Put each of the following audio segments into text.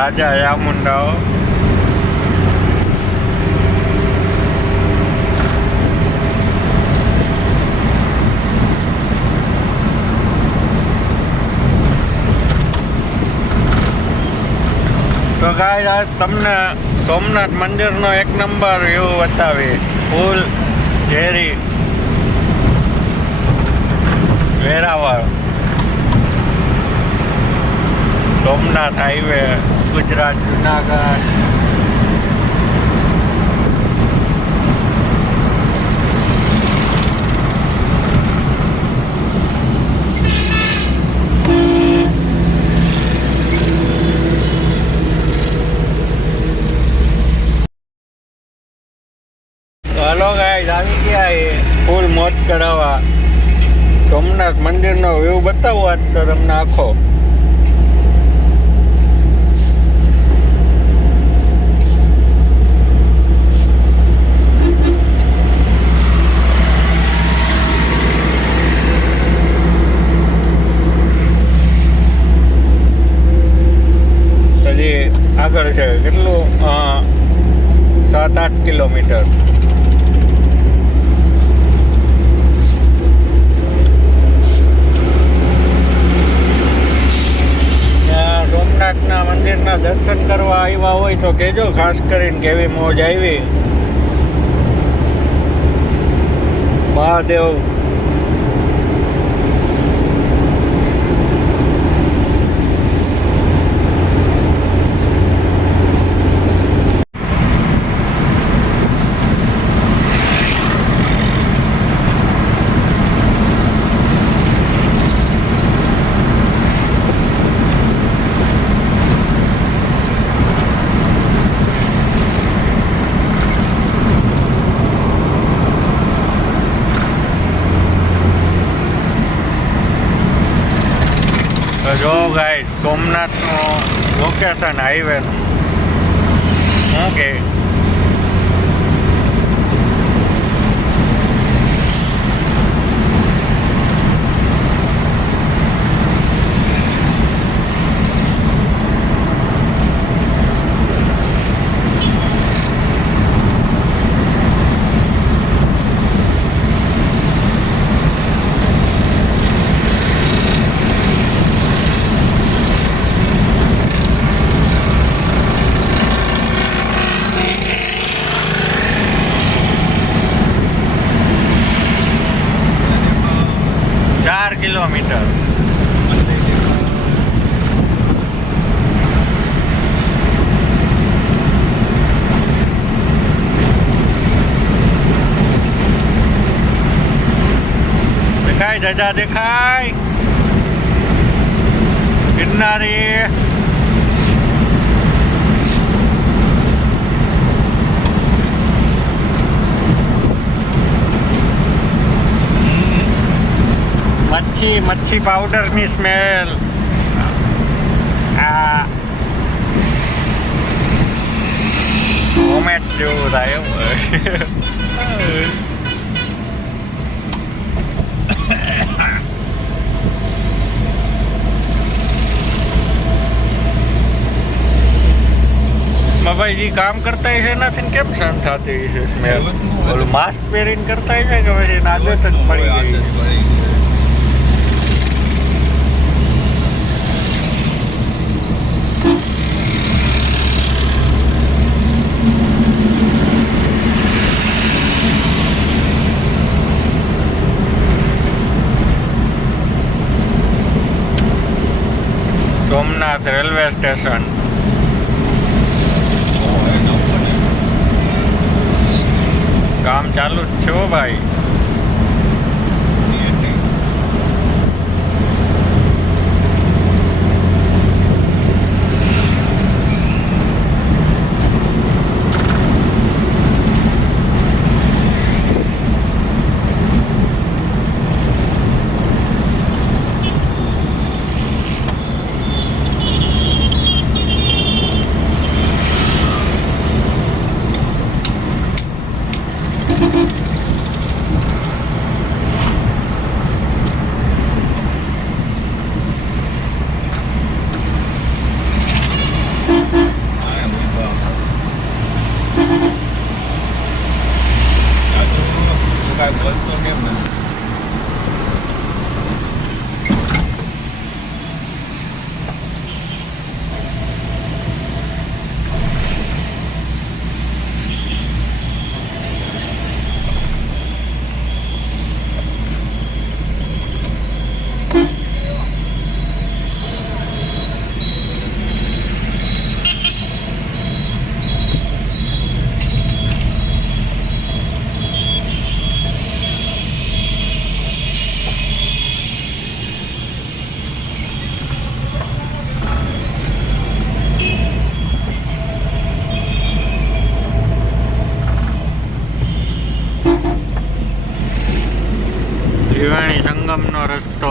રાજા ચામુંડાઓ. તો ગાય આજ તમને સોમનાથ મંદિરનો એક નંબર વ્યૂ બતાવી. ફૂલ ઝેરી Veraval Somnath highway Gujarat Junagadh. Hello guys, આવી ગયા એ ફૂલ મોજ કરાવવા. સોમનાથ મંદિરનો વ્યૂ બતાવો આજ તો તમને આખો. હજી આગળ છે કેટલું 7-8 કિલોમીટર. સોમનાથના મંદિરના દર્શન કરવા આવ્યા હોય તો કહેજો ખાસ કરીને કેવી મોજ આવી. મહાદેવ જો ગાઈસ સોમનાથનું લોકેશન હાઈવેનું શું કે કિલોમીટર. દેખાય જજા દેખાય ગિરનારી. મચ્છી પાવડરની સ્મેલ. આ મોમેન્ટ જેવું થાય એમ. બાબાજી કામ કરતા છે નથી ને કેમ સહન થતી છે સ્મેલ? ઓલું માસ્ક પહેરીને કરતા છે કે પછી આદત જ પડી ગઈ? Somnath railway station. કામ ચાલુ જ છે ભાઈ.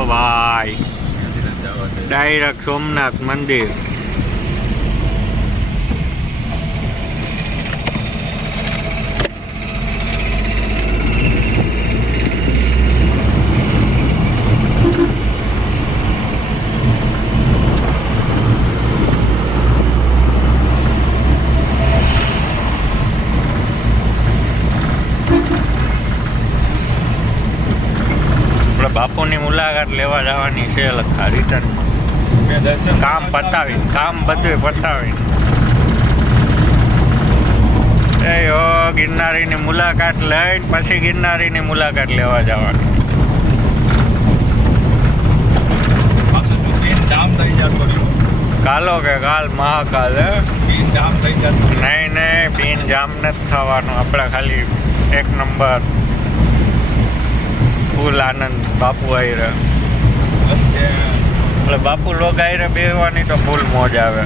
ભાઈ, ડાયરેક્ટ સોમનાથ મંદિર. બાપુની મુલાકાત લેવા જવાની છે લખા રિટર્નમાં. કામ બધું પતાવીને એ હો ગિરનારીની મુલાકાત લઈને પછી ગિરનારીની મુલાકાત લેવા જવાની. કાલો કે કાલ મહાકાલ નહીં પીન જામ નથી થવાનું. આપણે ખાલી એક નંબર ફૂલ આનંદ બાપુ આયરે એટલે બાપુ લોગ આયરે બેસવાની તો ફૂલ મોજ આવે.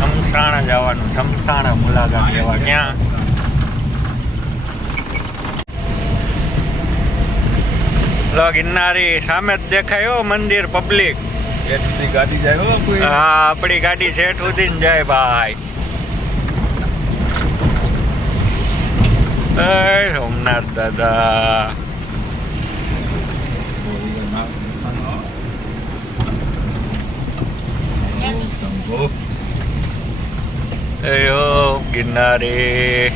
શમશાણા જવાનું, શમશાણા મુલાકાત લેવા. ક્યાં લો ગિરનારી સામે જ દેખાય મંદિર. પબ્લિક ગાડી જાય. હા, આપણી ગાડી સેટ સુધી જાય ભાઈ. સોમનાથ દાદા ગિરનારી.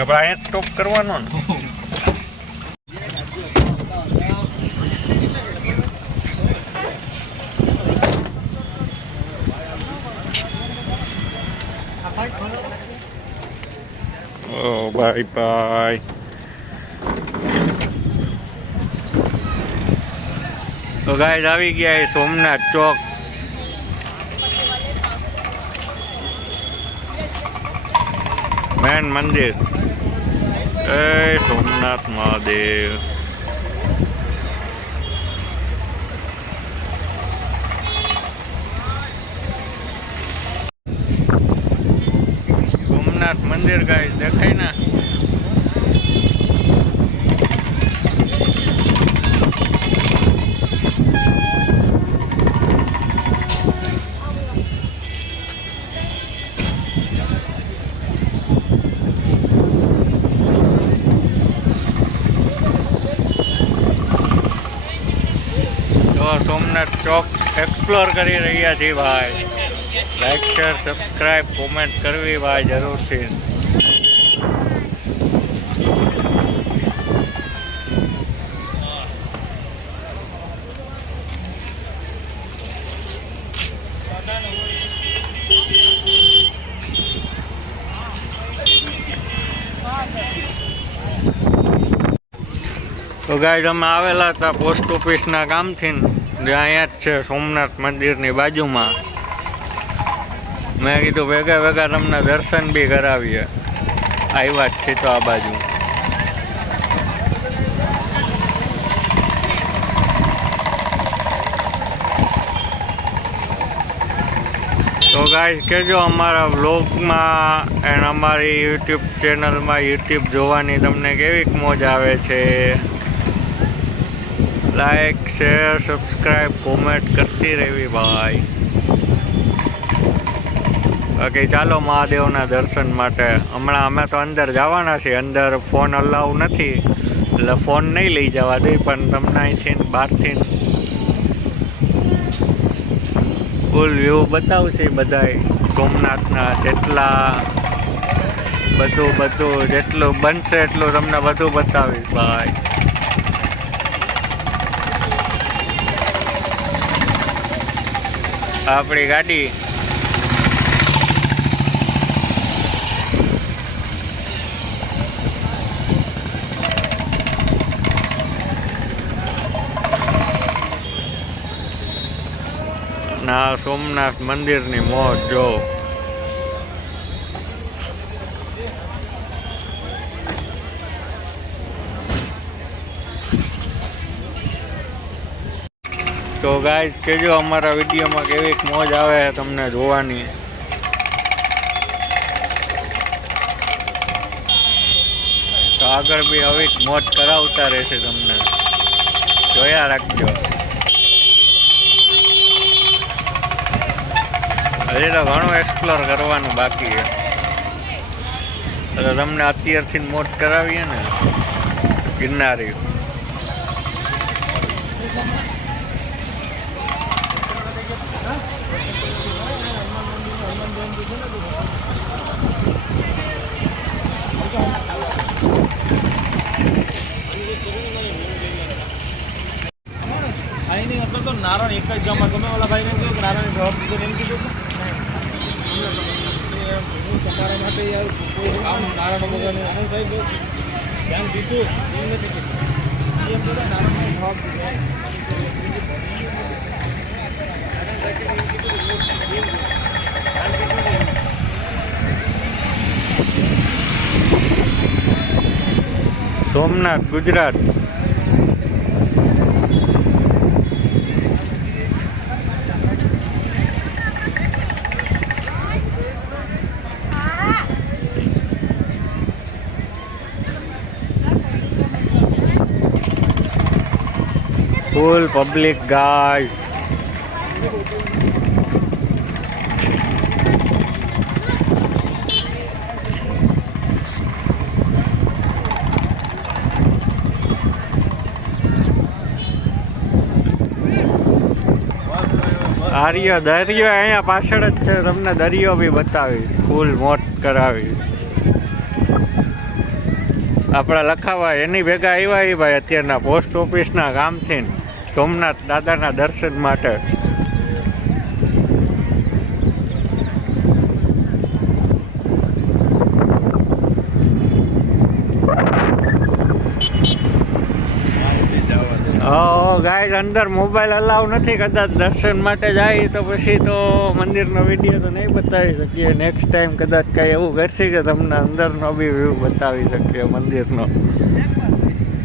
આપણે અહીંયા સ્ટોપ કરવાનો ને. ઓ બાય બાય. તો ગાઈસ આવી ગયા સોમનાથ ચોક. મેન મંદિર સોમનાથ મહાદેવ. સોમનાથ મંદિર ગાઈસ દેખાય ને. સોમનાથ ચોક એક્સપ્લોર કરી રહ્યા છીએ ભાઈ. લાઈક શેર સબસ્ક્રાઈબ કોમેન્ટ કરવી ભાઈ જરૂરથી. તો ગાઈસ અમે આવેલા હતા પોસ્ટ ઓફિસના કામથી, જે અહીંયા જ છે સોમનાથ મંદિરની બાજુમાં. મેં કીધું ભેગા ભેગા તમને દર્શન બી કરાવીએ. આવ્યા જ છે તો આ બાજુ. તો ગાઈસ કહેજો અમારા વ્લોગમાં એન્ડ અમારી યુટ્યુબ ચેનલમાં યુટ્યુબ જોવાની તમને કેવી મોજ આવે છે. લાઈક શેર સબસ્ક્રાઈબ કોમેન્ટ કરતી રહેવી ભાઈ. બાકી ચાલો મહાદેવના દર્શન માટે. હમણાં અમે તો અંદર જવાના છીએ. અંદર ફોન અલાઉ નથી એટલે ફોન નહીં લઈ જવા દે, પણ તમને અહીંથી બહારથી ફૂલ વ્યૂ બતાવશે બધાય સોમનાથના. બધું જેટલું બનશે એટલું તમને બધું બતાવીશ ભાઈ. આપણી ગાડી સોમનાથ મંદિરની મોજ જો. તો ગાઈસ કેજો અમારા વિડીયોમાં કેવી મોજ આવે તમને જોવાની. તો આગળ બી આવી મોજ કરાવતા રહેશે તમને, જોયા રાખજો. હજી તો ઘણું એક્સપ્લોર કરવાનું બાકી છે, તો તમને અત્યારથી મોજ કરાવીએ ને ગિરનારી. તો નારાયણ એક જ ગામમાં તમે ઓલા ભાઈને કહ્યું કે નારાયણ જવાબ દીધો એમ કીધું તમારા માટે યાર કોઈ કામ નારાયણ વગરનું આનંદ થઈ ગયો ધ્યાન દીધું એમ નથી કીધું એમ કીધું નારાયણ જવાબ દીધો. Somnath Gujarat. Full public guys. દરિયો અહીંયા પાછળ જ છે, તમને દરિયો બી બતાવીશ, ફૂલ મોટ કરાવીશ. આપણા લખાવા એની ભેગા આવ્યા ભાઈ અત્યારના પોસ્ટ ઓફિસના કામથી સોમનાથ દાદાના દર્શન માટે. ગાઈઝ અંદર મોબાઈલ અલાઉ નથી, કદાચ દર્શન માટે જાય તો પછી તો મંદિરનો વિડીયો તો નહીં બતાવી શકીએ. નેક્સ્ટ ટાઈમ કદાચ કાંઈ એવું કરશે કે તમને અંદરનો બી વ્યૂ બતાવી શકીએ મંદિરનો.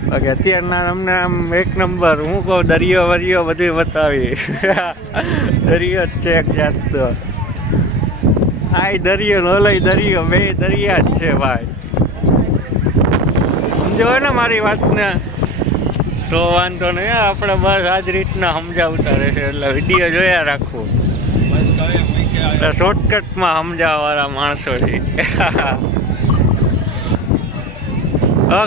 બાકી અત્યારના તમને આમ એક નંબર હું કહું દરિયો વરિયો બધું બતાવી. દરિયો જ છે એક જાતનો. આ દરિયો નોલય દરિયો બે દરિયા જ છે ભાઈ, સમજો ને મારી વાતને. તો વાંધો નહીં, આપણે બસ આ જ રીતના સમજાવતા રહેશે, એટલે વિડીયો જોયા રાખવું. એટલે શોર્ટકટમાં સમજાવવાળા માણસો છે.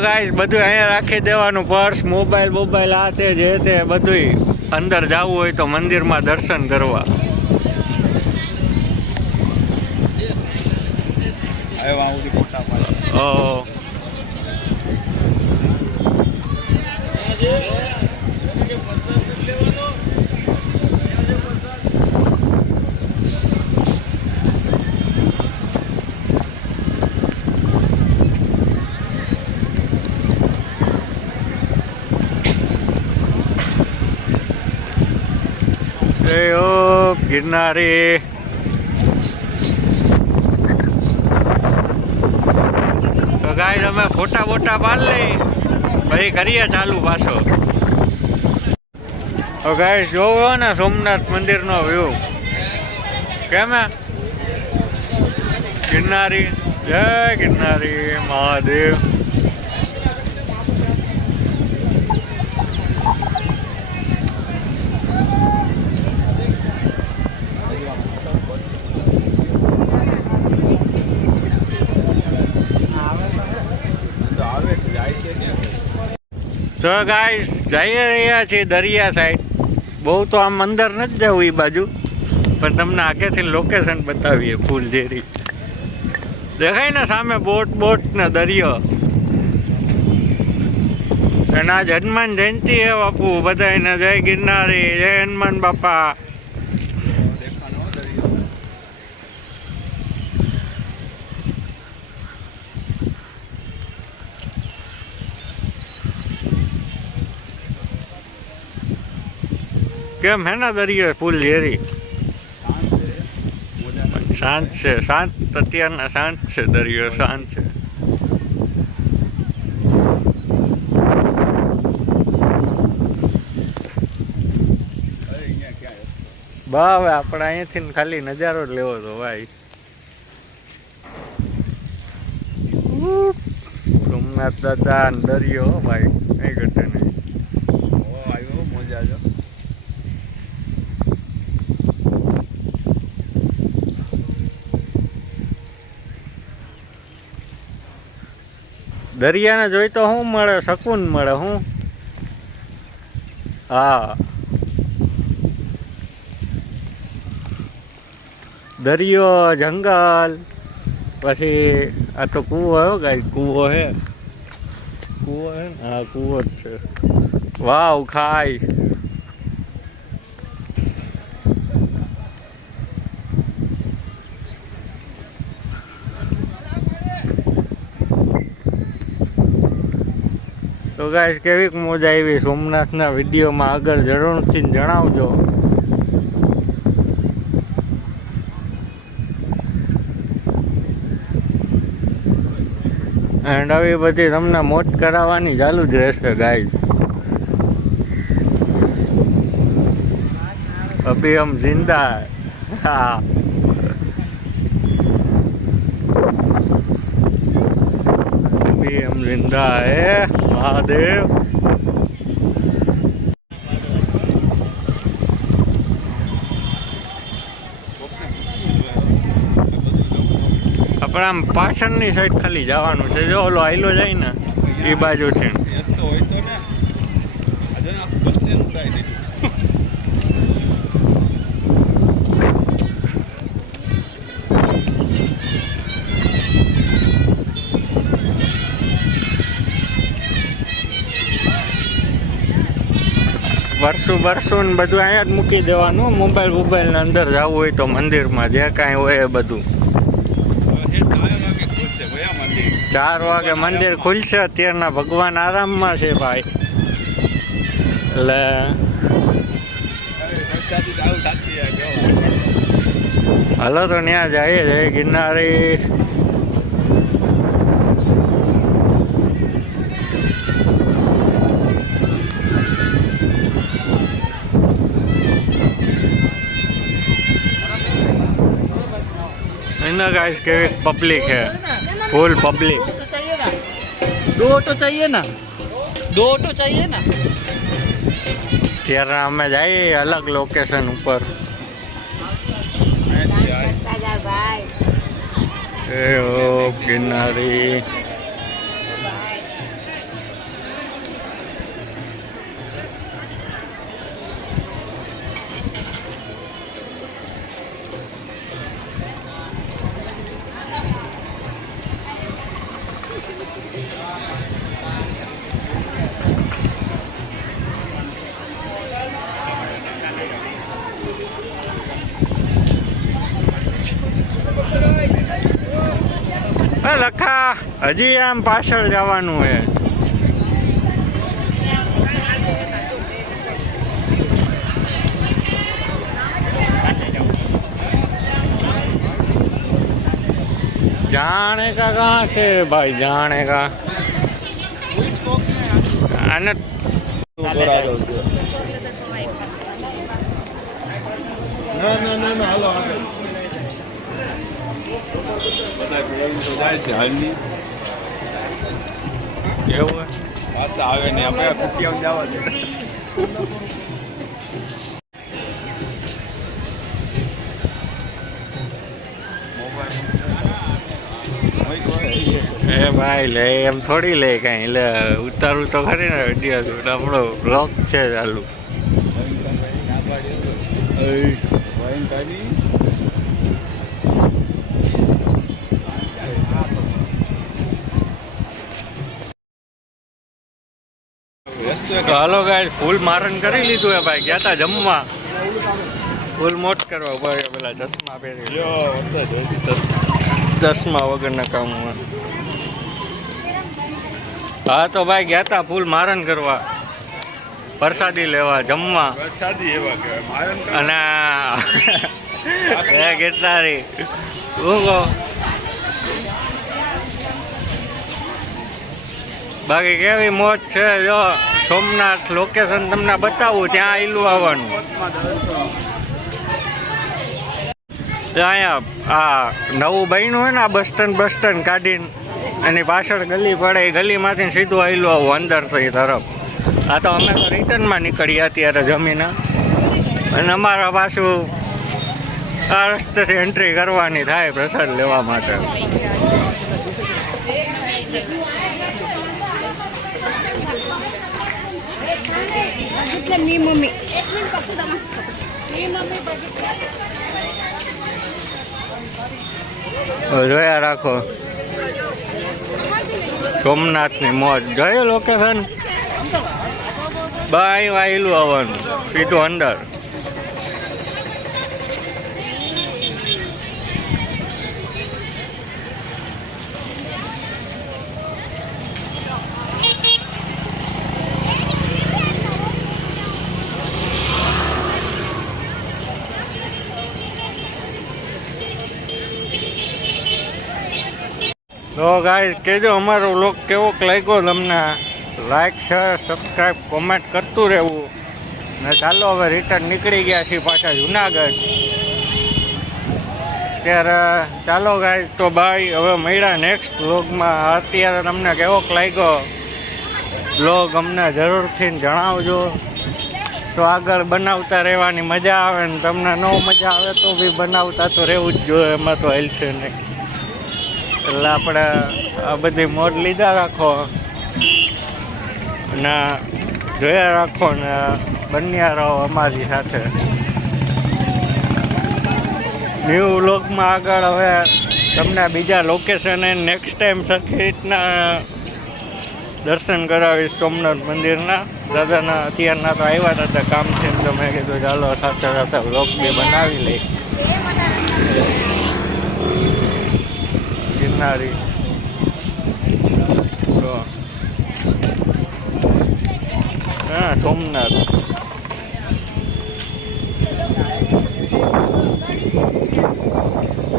ગાઈસ બધું અહીંયા રાખી દેવાનું, પર્સ મોબાઈલ આ તે જે તે બધું. અંદર જવું હોય તો મંદિરમાં દર્શન કરવા. ગિરનારી તો ગાઈસ અમે ફોટા બોટા પાડી લઈ પછી કરીએ ચાલુ પાછો. તો ગાઈસ જોવો ને સોમનાથ મંદિરનો વ્યૂ કેમ હે. ગિરનારી જય ગિરનારી મહાદેવ. તો ગાઈસ જઈ રહ્યા છીએ દરિયા સાઈડ. બહુ તો આમ અંદર નથી જવું એ બાજુ, પણ તમને આગેથી લોકેશન બતાવીએ. ફૂલ જેરી દેખાય ને સામે બોટ ને દરિયો. અને આજ હનુમાન જયંતિ હે બાપુ, બધાને જય ગિરનારી, જય હનુમાન બાપા. કેમ હે ને દરિયો ફૂલ ઝેરી. શાંત છે, શાંત અત્યારના શાંત છે, દરિયો શાંત છે. બા હવે આપણે અહીંયાથી ખાલી નજારો જ લેવો તો ભાઈ. સોમનાથ દાદા દરિયો ભાઈ કઈ ઘટે નહીં. આવ્યો મજા જો. દરિયાને જોઈ તો શું મળે, શકૂન મળે. શું હા, દરિયો, જંગલ, પછી આ તો કૂવો આવ્યો ગાય. કૂવો હે, કૂવો હે ને? હા કૂવો જ છે. વાવ ખાઈ. તો ગાઈસ કેવીક મોજા આવી સોમનાથના વિડીયોમાં આગળ જરૂરથી જણાવજો. એન્ડ આવી બધી તમને મોજ કરાવવાની ચાલુ જ રહેશે ગાઈસ. અભી હમ જિંદા હૈ. હા अभी हम जिंदा है महादेव. આપણે આમ પાછળની સાઈડ ખાલી જવાનું છે. જો ઓલો આયલો જાય ને એ બાજુથી. રસ્તો હોય તો ને આજે આખું બસ સ્ટેન્ડ ઉડાઈ દીધું. બરસું ને બધું અહીંયા જ મૂકી દેવાનું. મોબાઈલ ને અંદર જવું હોય તો મંદિરમાં જે કાંઈ હોય એ બધું. 4 વાગે મંદિર ખુલશે. અત્યારના ભગવાન આરામમાં છે ભાઈ. એટલે હાલો તો ત્યાં જઈએ જય ગિરનારી. ना गाइस के पब्लिक है, फुल पब्लिक. 2 ऑटो चाहिए ना, 2 ऑटो चाहिए ना. ત્યારે અમે જઈએ અલગ લોકેશન ઉપર. એ ઓ ગિરનારી. લખા હજી આમ પાછળ જવાનું હે. जाने का कहाँ से भाई, जाने का आने ના હાલો આગળ. બધા બેન તો જાય છે હાલની. એવું પાછા આવે ને આપણે કુટિયામાં જવા દે. એ ભાઈ લે એમ થોડી લે કઈ. એટલે ઉતારવું તો ખરી ને વિડીયો. આપણો બ્લોગ છે ચાલુ. તો હાલો ગાય ફૂલ મારણ કરી લીધું હે ભાઈ. ગયા તા જમવા ફૂલ મોટ કરવા ઉભા. પેલા ચશ્મા પહેરી ચશ્મા વગરના કામ. હા તો ભાઈ ગયા તા ફૂલ મારણ કરવા, પ્રસાદી લેવા, જમવા. પ્રસાદી એવા કહેવાય. અને ગિરનારી હું કહો બાકી કેવી મોજ છે જો સોમનાથ લોકેશન તમને બતાવું ત્યાં આયલું આવવાનું અહીંયા આ નવું બન્યું હોય ને આ બસ સ્ટેન્ડ કાઢીને એની પાછળ ગલી પડે એ ગલીમાંથી સીધું આયલું આવું અંદર તો એ તરફ આ તો અમે તો રિટર્નમાં નીકળ્યા અત્યારે જમીને અને અમારા પાછું આ રસ્તેથી એન્ટ્રી કરવાની થાય પ્રસાદ લેવા માટે જોયા રાખો સોમનાથની મોજ જોયું લોકેશન બાય આવેલું આવવાનું સીધું અંદર તો ગાઈસ કહેજો અમારો વ્લોગ કેવો લાગ્યો તમને લાઈક શેર સબસ્ક્રાઈબ કોમેન્ટ કરતું રહેવું ને ચાલો હવે રિટર્ન નીકળી ગયા છીએ પાછા જુનાગઢ ત્યારે ચાલો ગાઈસ તો બાય હવે મળ્યા નેક્સ્ટ વ્લોગમાં અત્યારે તમને કેવો લાગ્યો વ્લોગ અમને જરૂરથી જણાવજો તો આગળ બનાવતા રહેવાની મજા આવે ને તમને ન મજા આવે તો બી બનાવતા તો રહેવું જ જોઈએ એમાં તો હાલશે નહીં એટલે આપણે આ બધી મોજ લીધા રાખો ને જોયા રાખો ને બન્યા રહો અમારી સાથે ન્યૂ વ્લોગમાં આગળ હવે તમને બીજા લોકેશને નેક્સ્ટ ટાઈમ સરખી રીતના દર્શન કરાવીશ સોમનાથ મંદિરના દાદાના અત્યારના તો આવ્યા હતા કામ છે તો મેં કીધું ચાલો સાથે સાથે વ્લોગ બી બનાવી લઈ ગિરનારી તો હા સોમનાથ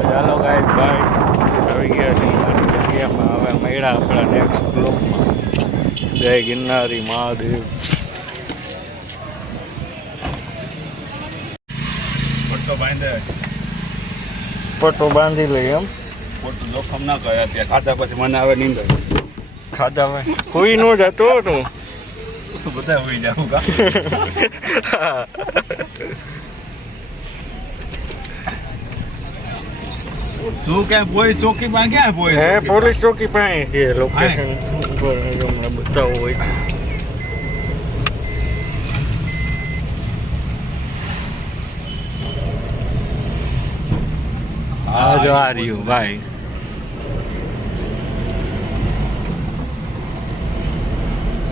ચાલો ગાઈસ બાય આવી ગયા છે મારી જગ્યામાં હવે મળ્યા આપણા નેક્સ્ટ બ્લોગમાં જય ગિરનારી મહાદેવ પટ્ટો બાંધી લઈ એમ જોખમ ના કરે ત્યાં ખાધા પછી મને આવે નીંદર ખાધા ભાઈ કોઈ નો જતો તું બધા હોઈ જાઉં કા તું ક્યાં પોલીસ ચોકી પાસે ક્યાં પોલીસ હે પોલીસ ચોકી પાસે છે લોકેશન પર હમણાં બતાવવું હોય આ જો આ રહ્યું ભાઈ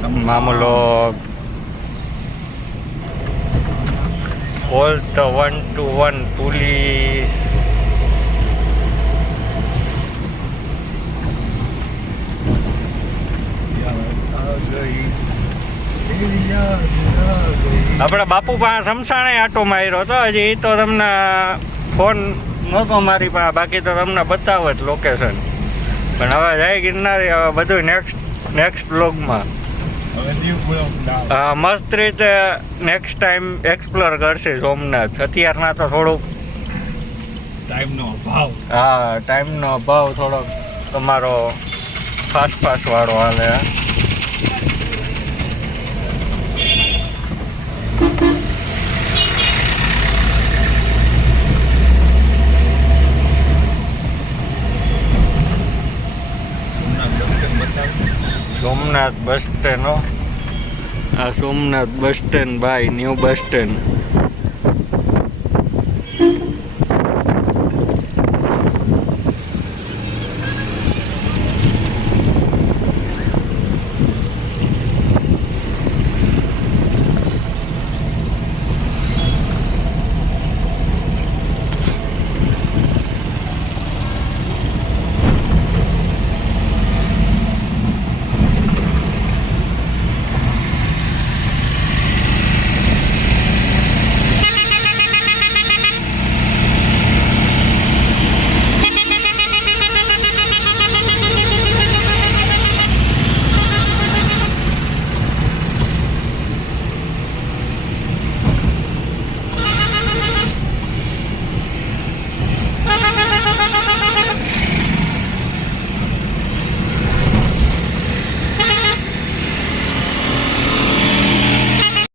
મામલો call the 121 police આપણા બાપુ પાસે સમસાણે આટો માર્યો હતો હજી એ તો તમને ફોન નહોતો મારી પાસે બાકી તો તમને બતાવો જ લોકેશન પણ હવે જય ગિરનારી હવે બધું નેક્સ્ટ બ્લોગમાં મસ્ત રીતે નેક્સ્ટ ટાઈમ એક્સપ્લોર કરશે સોમનાથ અત્યારના તો થોડુંક ટાઈમનો અભાવ ટાઈમનો અભાવ થોડોક તમારો ફાસ્ટ વાળો હાલે સોમનાથ બસ સ્ટેન્ડ આ સોમનાથ બસ સ્ટેન્ડ ભાઈ ન્યૂ બસ સ્ટેન્ડ